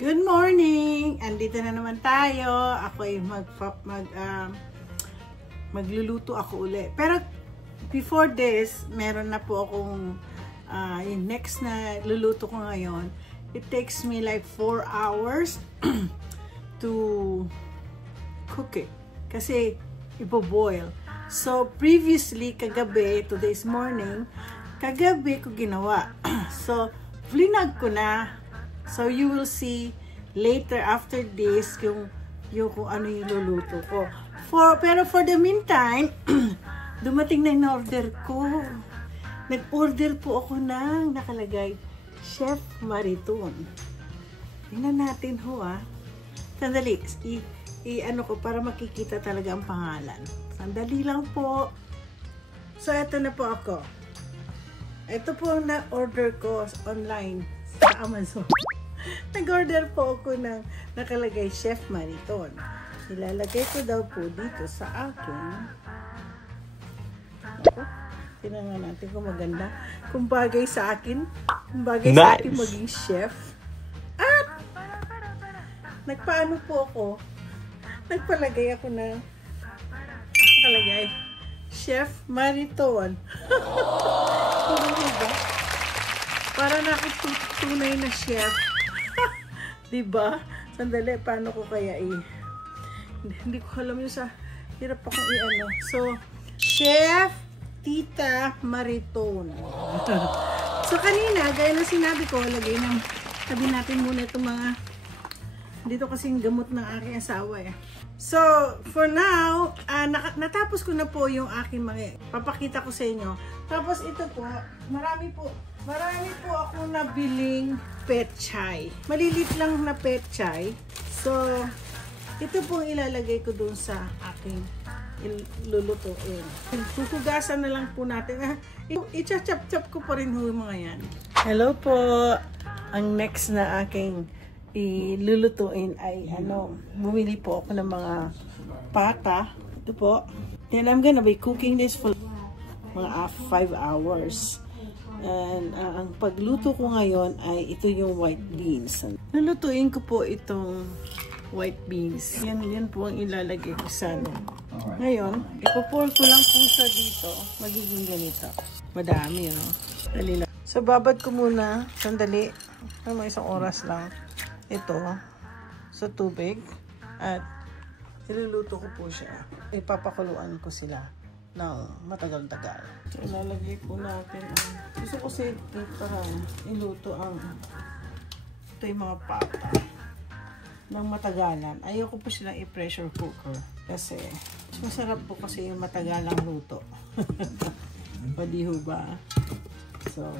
Good morning! Andito na naman tayo. Ako ay magluluto ako uli. Pero before this, meron na po akong yung next na luluto ko ngayon. It takes me like 4 hours to cook it. Kasi ipo-boil. So previously, kagabi, today's morning, kagabi ko ginawa. So vlinag ko na. So you will see later after this kung ano yung luluto ko. Pero for the meantime, dumating na yung order ko. Nag-order po ako ng nakalagay Chef Mariton. Tingnan natin ho Sandali, ano ko para makikita talaga ang pangalan. Sandali lang po. So eto na po ako. Ito po ang na-order ko online sa Amazon. Nag-order po ako ng nakalagay Chef Mariton. Nilalagay ko daw po dito sa akin. Tingnan natin kung maganda. Kung bagay sa akin. Kung bagay sa akin maging chef. At nagpaano po ako. Nagpalagay ako na nakalagay Chef Mariton. Diba? Para na ako tunay na chef. Diba? Sandali, paano ko kaya hindi ko alam yung sa hirap akong i-ano. So, Chef Tita Mariton. So, kanina, gaya na sinabi ko, lagay ng tabi natin muna itong mga dito kasing gamot ng aking asawa So, for now, natapos ko na po yung aking mga papakita ko sa inyo. Tapos ito po, marami po ako nabiling petchay. Malilit lang na petchay. So, ito po ilalagay ko dun sa aking lulutuin. Huhugasan na lang po natin. I-chop-chop ko pa rin yung mga yan. Hello po! Ang next na aking ilulutuin ay bumili po ako ng mga pata. Ito po. Then I'm gonna be cooking this for mga 5 hours. And ang pagluto ko ngayon ay ito yung white beans. Lulutuin ko po itong white beans. Yan po ang ilalagay ko sa Ngayon, ipo-pour ko lang po siya dito. Magiging ganito. Madami, Dali lang. So, babad ko muna. Sandali. Mga 1 oras lang. Ito. Sa tubig. At iluluto ko po siya. Ipapakuluan ko sila ng matagal-tagal. So, ilalagay po natin gusto ko kasi parang iluto ito yung mga pata ng matagalan. Ayoko po silang i-pressure cooker kasi masarap po kasi yung matagalang luto. Padiho ba? So,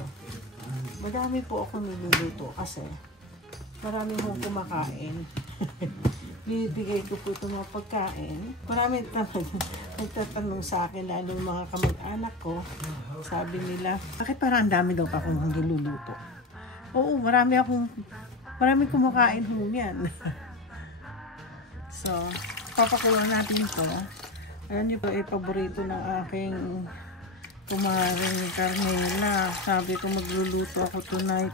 madami po ako niluluto kasi marami hong kumakain. Bibigay ko po itong mga pagkain. Marami nagtatanong sa akin, lalo mga kamag-anak ko. Sabi nila, bakit parang ang dami daw pa akong niluluto? Oo, marami kumakain ho yan. So, papakulang natin ito. Ayan nyo po, paborito ng aking kumaring Carmela. Sabi ko magluluto ako tonight.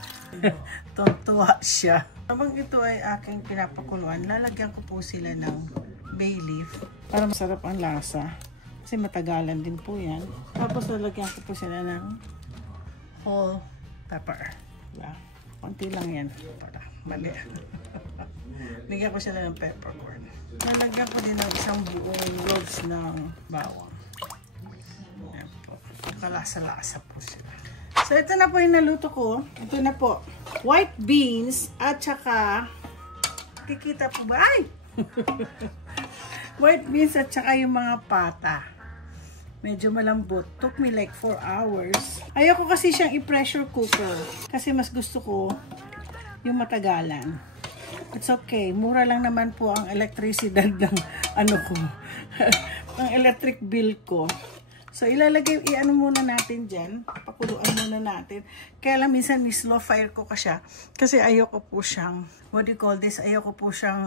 Tuwa siya. Habang ito ay aking pinapakuluan, lalagyan ko po sila ng bay leaf para masarap ang lasa. Kasi matagalan din po yan. Tapos lalagyan ko po sila ng whole pepper. Diba? Konti lang yan. Para mali. Lagyan ko sila ng peppercorn. Lalagyan ko din ng isang buong loaves ng bawang. Ayan po. Kalasa-lasa po sila. So, ito na po yung naluto ko. Ito na po. White beans at saka kikita po ba? Ay! White beans at saka yung mga pata. Medyo malambot. Took me like 4 hours. Ayoko kasi siyang i-pressure cooker. Kasi mas gusto ko yung matagalan. It's okay. Mura lang naman po ang elektrisidad ng ng electric bill ko. So, iano muna natin dyan. Pakuluan muna natin. Kaya lang minsan slow fire ko kasi ayoko po siyang, what do you call this? Ayoko po siyang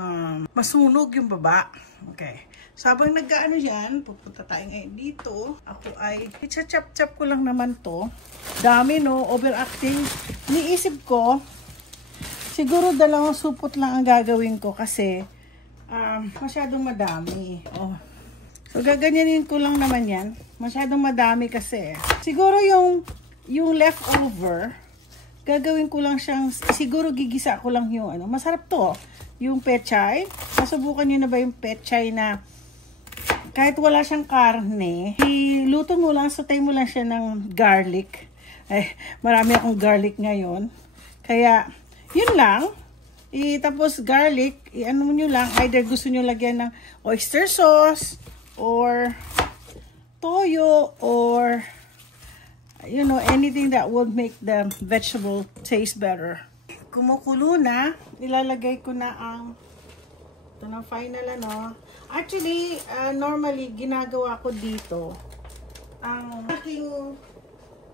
masunog yung baba. Okay. So, habang nag-ano yan, pupunta tayo ngayon dito. Ako ay, i-chop-chop ko lang naman to. Dami, no? Overacting. Niisip ko, Siguro 2 supot lang ang gagawin ko kasi masyadong madami. Oh. So gaganyanin ko lang naman yan. Masyadong madami kasi. Siguro yung leftover, gagawin ko lang siyang, siguro gigisa ko lang yung ano. Masarap to. Yung pechay. Nasubukan nyo na ba yung pechay na kahit wala siyang karne, iluto mo lang, sautay mo lang siya ng garlic. Ay, marami akong garlic ngayon. Kaya, yun lang. Tapos garlic, ano nyo lang, either gusto nyo lagyan ng oyster sauce, or toyo, or, you know, anything that would make the vegetable taste better. Kumukulo na, ilalagay ko na ang, ito na final ano. Actually, normally, ginagawa ko dito, ang aking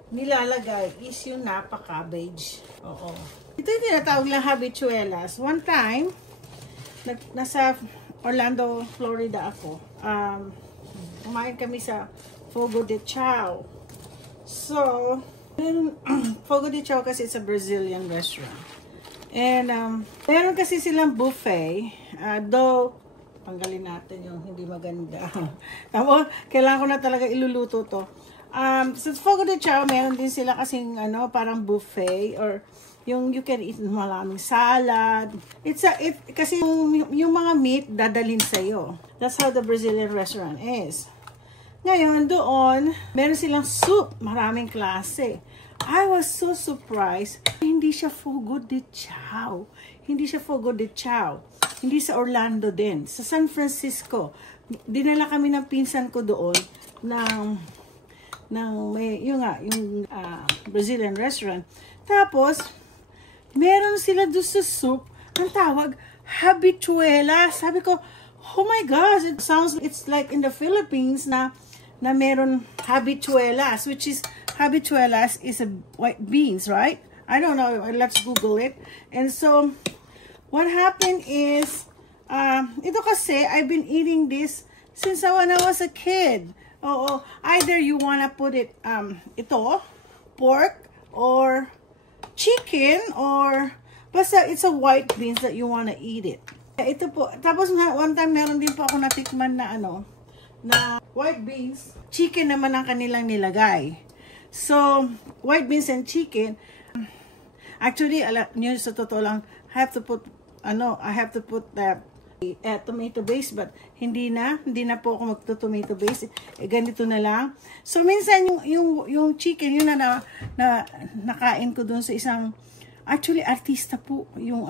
nilalagay is yung napa cabbage. Oo. Ito yung tinatawag lang habichuelas. One time, nasa Orlando, Florida ako. Kumain kami sa Fogo de Chao. So, Fogo de Chao kasi it's a Brazilian restaurant. And, meron kasi silang buffet. Though, tanggalin natin yung hindi maganda. Tapos, kailangan ko na talaga iluluto to. Sa Fogo de Chao, meron din sila kasing ano, parang buffet or yung you can eat maraming salad. Kasi yung mga meat dadalhin sa'yo. That's how the Brazilian restaurant is. Ngayon, doon, meron silang soup. Maraming klase. I was so surprised. Hindi siya Fogo de Chao. Hindi siya Fogo de Chao. Hindi sa Orlando din. Sa San Francisco. Dinala kami ng pinsan ko doon ng yung Brazilian restaurant. Tapos, meron sila doon sa soup. Ang tawag, habichuela. Sabi ko, oh my gosh, it's like in the Philippines na meron habichuelas, which is, habichuelas is a white beans, right? I don't know, let's Google it. And so, what happened is, ito kasi, I've been eating this since when I was a kid. Oo, either you wanna put it, ito, pork, or chicken, or, basta it's a white beans that you wanna eat it. Ito po, tapos nga, one time meron din po ako natikman na na white beans, chicken naman ang kanilang nilagay. So, white beans and chicken, actually, alam nyo, sa totoo lang, I have to put the tomato base, but hindi na po ako magto-tomato base. Ganito na lang. So, minsan yung chicken, yun na nakain ko dun sa isang, actually, artista po, yung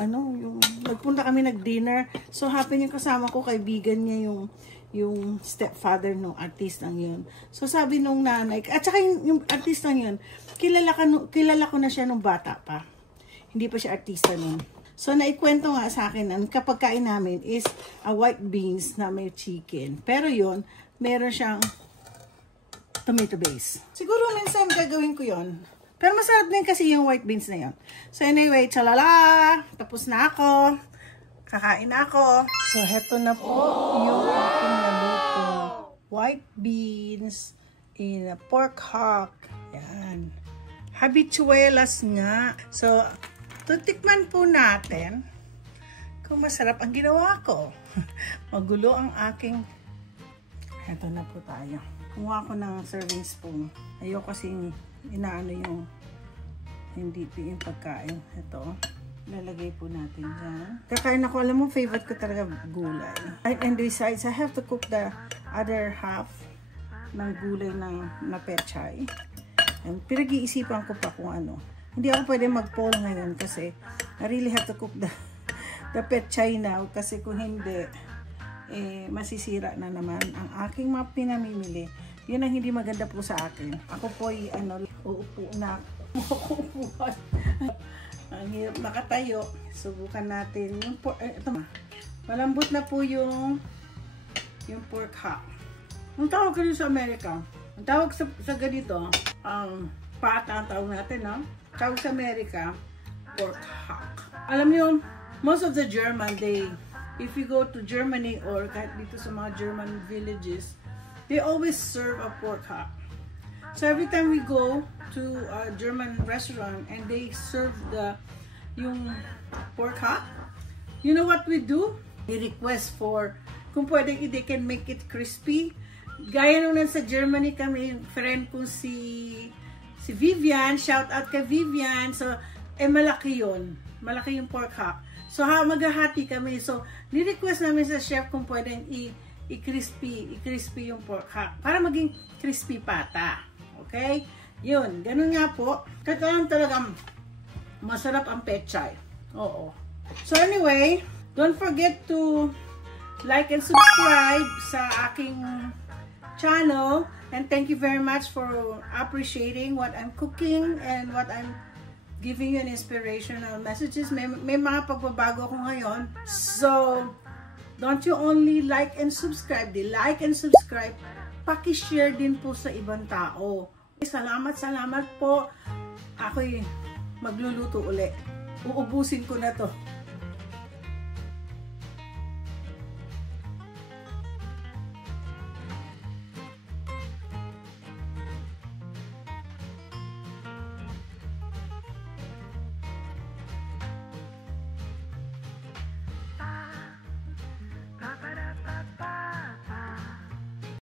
nagpunta kami nag-dinner. So, happen yung kasama ko, kaibigan niya yung stepfather ng artistang yun. So, sabi nung nanay, at saka yung artistang yun, kilala ko na siya nung bata pa. Hindi pa siya artista nun. So, naikwento nga sa akin, ang kapag kain namin is a white beans na may chicken. Pero yun, meron siyang tomato base. Siguro minsan gagawin ko yun. Pero masarap din kasi yung white beans na yun. So, anyway, chalala! Tapos na ako. Kakain na ako. So, heto na po yung aking naluto. White beans in a pork hock. Yan. Habichuelas nga. So, tutikman po natin kung masarap ang ginawa ko. Magulo ang aking... Heto na po tayo. Kumuha ko ng serving spoon. Ayoko kasing inaano yung hindi yung pagkain. Ito. Lalagay po natin dyan. Kakain ako. Alam mo, favorite ko talaga gulay. And besides, I have to cook the other half ng gulay na pechay. And pinag-iisipan ko pa kung ano. Hindi ako pwede mag-poll ngayon kasi I really have to cook the pechay now. Kasi kung hindi, masisira na naman ang aking mga pinamimili. Yun ang hindi maganda po sa akin. Ako po uupo na. Uupuan. Ang hirap nakatayo. Subukan natin. Ito, malambot na po yung pork hock. Ang tawag ko sa Amerika. Ang tawag sa ganito, pata ang tawag natin, no? Tawag sa Amerika, pork hock. Alam niyo, most of the German, if you go to Germany or kahit dito sa mga German villages, they always serve a pork hock. So every time we go to a German restaurant and they serve yung pork hot. You know what we do? We request for, kung pwede, they can make it crispy. Gaya nung nasa Germany kami, yung friend ko si Vivian, shout out kay Vivian. So, malaki yun. Malaki yung pork hot. So, maghahati kami. So, ni-request namin sa chef kung pwedeng i-crispy yung pork hot para maging crispy pata. Okay? Yun. Ganun nga po. Kaya talagang masarap ang pechay. Oo. So, anyway, don't forget to like and subscribe sa aking channel. And thank you very much for appreciating what I'm cooking and what I'm giving you an inspirational messages. May mga pagbabago ako ngayon. So, don't you only like and subscribe. Like and subscribe. Paki-share din po sa ibang tao. Salamat po. Ako'y magluluto uli. Uubusin ko na to.